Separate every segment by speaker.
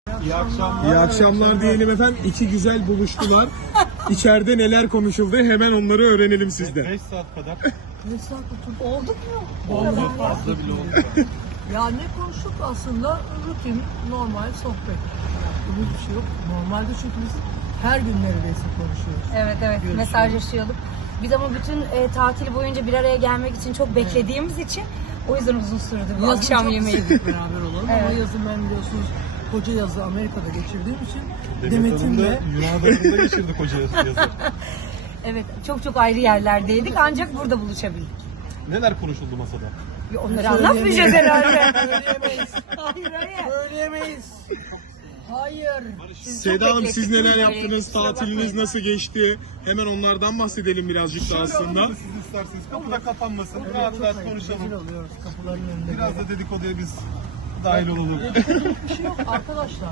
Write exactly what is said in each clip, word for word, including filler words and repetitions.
Speaker 1: İyi akşamlar.
Speaker 2: İyi akşamlar diyelim efendim. İki güzel buluştular. İçeride neler konuşuldu hemen onları öğrenelim sizden.
Speaker 1: beş saat kadar.
Speaker 3: beş saat oturduk. Olduk mu?
Speaker 1: Oldu, fazla bile oldu.
Speaker 3: Ya ne konuştuk aslında? Rutin, normal sohbet. Yaptığımız bir şey yok. Normalde çünkü biz her gün neredeyse konuşuyoruz.
Speaker 4: Evet evet
Speaker 3: Görüşüyoruz.
Speaker 4: mesajlaşıyorduk. Biz ama bütün e, tatil boyunca bir araya gelmek için çok beklediğimiz için o yüzden uzun sürdü bu
Speaker 3: Yazın
Speaker 4: akşam
Speaker 3: çok
Speaker 4: yemeği.
Speaker 3: istedik beraber olalım ama
Speaker 4: Evet.
Speaker 3: yazın ben biliyorsunuz koca yazı Amerika'da geçirdiğim için
Speaker 1: Demet Hanım da
Speaker 3: Demet'imle
Speaker 1: Yunan adalarında geçirdik hoca yazı.
Speaker 4: Evet çok çok ayrı yerlerdeydik ancak burada buluşabildik.
Speaker 1: Neler konuşuldu masada?
Speaker 4: Ve Onları
Speaker 3: Söyleyemeyiz.
Speaker 4: anlatmayacağız herhalde.
Speaker 3: Söyleyemeyiz.
Speaker 4: Hayır hayır.
Speaker 3: Söyleyemeyiz. Hayır.
Speaker 2: Seda Hanım siz
Speaker 4: beklettik,
Speaker 2: neler
Speaker 4: böyle
Speaker 2: yaptınız?
Speaker 4: kusura
Speaker 2: Tatiliniz
Speaker 4: bakmayın.
Speaker 2: nasıl geçti? Hemen onlardan bahsedelim birazcık da
Speaker 1: Şöyle
Speaker 2: aslında.
Speaker 1: alalım siz isterseniz. Kapı da kapanmasın. Rahat
Speaker 3: Çok
Speaker 1: rahat
Speaker 3: ayıp, rezil
Speaker 1: konuşalım.
Speaker 3: oluyoruz kapıların önünde.
Speaker 1: Biraz da dedikoduya biz dahil olalım.
Speaker 3: Dedikodu bir şey yok arkadaşlar.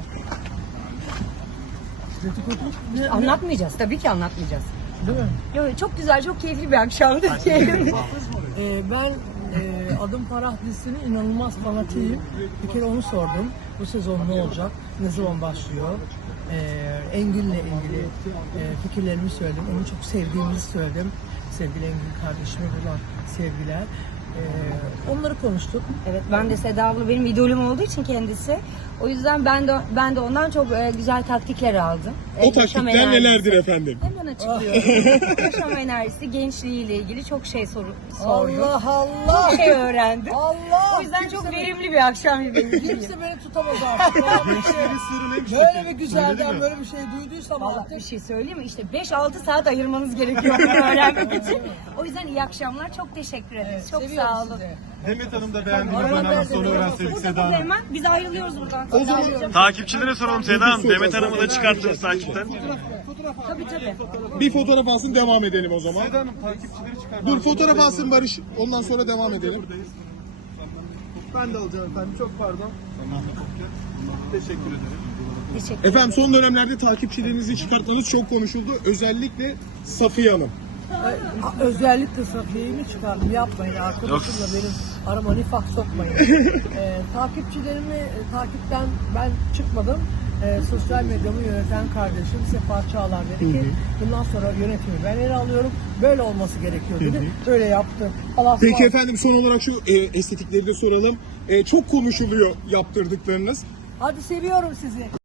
Speaker 3: Dedikodu ne?
Speaker 4: Anlatmayacağız tabii ki anlatmayacağız.
Speaker 3: Değil mi?
Speaker 4: Yo, çok güzel çok keyifli bir akşamdı diyelim.
Speaker 3: Ee, ben e, Adım Farah dizisinin inanılmaz fanatiyim. Bir kere onu sordum. Bu sezon ne olacak? Ne zaman başlıyor? Ee, Engin'le ilgili e, fikirlerimi söyledim. Onu çok sevdiğimizi söyledim. Sevgili Engin kardeşime olan sevgiler. Ee, onları konuştuk.
Speaker 4: Evet ben de Seda abla benim idolüm olduğu için kendisi. O yüzden ben de ben de ondan çok e, güzel taktikler aldım. E,
Speaker 2: O
Speaker 4: yaşam
Speaker 2: taktikler
Speaker 4: enerjisi.
Speaker 2: nelerdir efendim?
Speaker 4: Hemen açıklıyorum. Yaşam enerjisi, gençliğiyle ilgili çok şey soru, sordum.
Speaker 3: Allah Allah!
Speaker 4: Çok şey öğrendim.
Speaker 3: Allah!
Speaker 4: O yüzden
Speaker 3: Kimse
Speaker 4: çok
Speaker 3: beni-
Speaker 4: verimli bir akşam yemeği.
Speaker 3: Kimse beni tutamaz artık. Böyle bir şey-
Speaker 1: Gençlerin sırrı neymiş?
Speaker 3: Böyle
Speaker 1: peki?
Speaker 3: bir
Speaker 1: Söyledi
Speaker 3: güzelden
Speaker 1: mi?
Speaker 3: böyle bir şey duyduysam
Speaker 4: Vallahi
Speaker 3: artık
Speaker 4: bir şey söyleyeyim mi? İşte beş altı saat ayırmanız gerekiyor bunu öğrenmek için. O yüzden iyi akşamlar. Çok teşekkür ederiz. Çok
Speaker 3: seviyorum
Speaker 4: sağ olun.
Speaker 3: sizi.
Speaker 1: Demet Hanım da beğendiğini
Speaker 3: Arada
Speaker 1: öğrendik.
Speaker 3: verdim,
Speaker 1: Sonra
Speaker 3: arada
Speaker 1: öğrenseydik
Speaker 4: Burada
Speaker 1: Seda
Speaker 4: burada
Speaker 1: Hanım.
Speaker 4: hemen biz ayrılıyoruz buradan.
Speaker 2: O zaman
Speaker 5: Takipçilere soralım Seda Hanım. Demet Hanım'ı da çıkarttınız takipten.
Speaker 4: Tabii tabii.
Speaker 2: bir fotoğraf alsın devam edelim o zaman.
Speaker 1: Seda Hanım takipçileri çıkar.
Speaker 2: Dur fotoğraf alsın Barış. Ondan sonra devam edelim.
Speaker 1: Ben de alacağım efendim. Çok pardon. Teşekkür ederim.
Speaker 4: Teşekkür
Speaker 2: Efendim son dönemlerde takipçilerinizi çıkartmanız çok konuşuldu. Özellikle Safiye Hanım.
Speaker 3: Ay, özellikle Safiye'yi mi çıkardım? Yapmayın arkadaşımla benim arama nifak sokmayın. Ee, takipçilerimi e, takipten ben çıkmadım. Ee, sosyal medyamı yöneten kardeşim Sefa Çağlar dedi ki bundan sonra yönetimi ben ele alıyorum. Böyle olması gerekiyor dedi. Böyle yaptı. Allah sağ
Speaker 2: Peki
Speaker 3: olsun.
Speaker 2: efendim son olarak şu e, estetikleri de soralım. E, çok konuşuluyor yaptırdıklarınız.
Speaker 3: Hadi seviyorum sizi.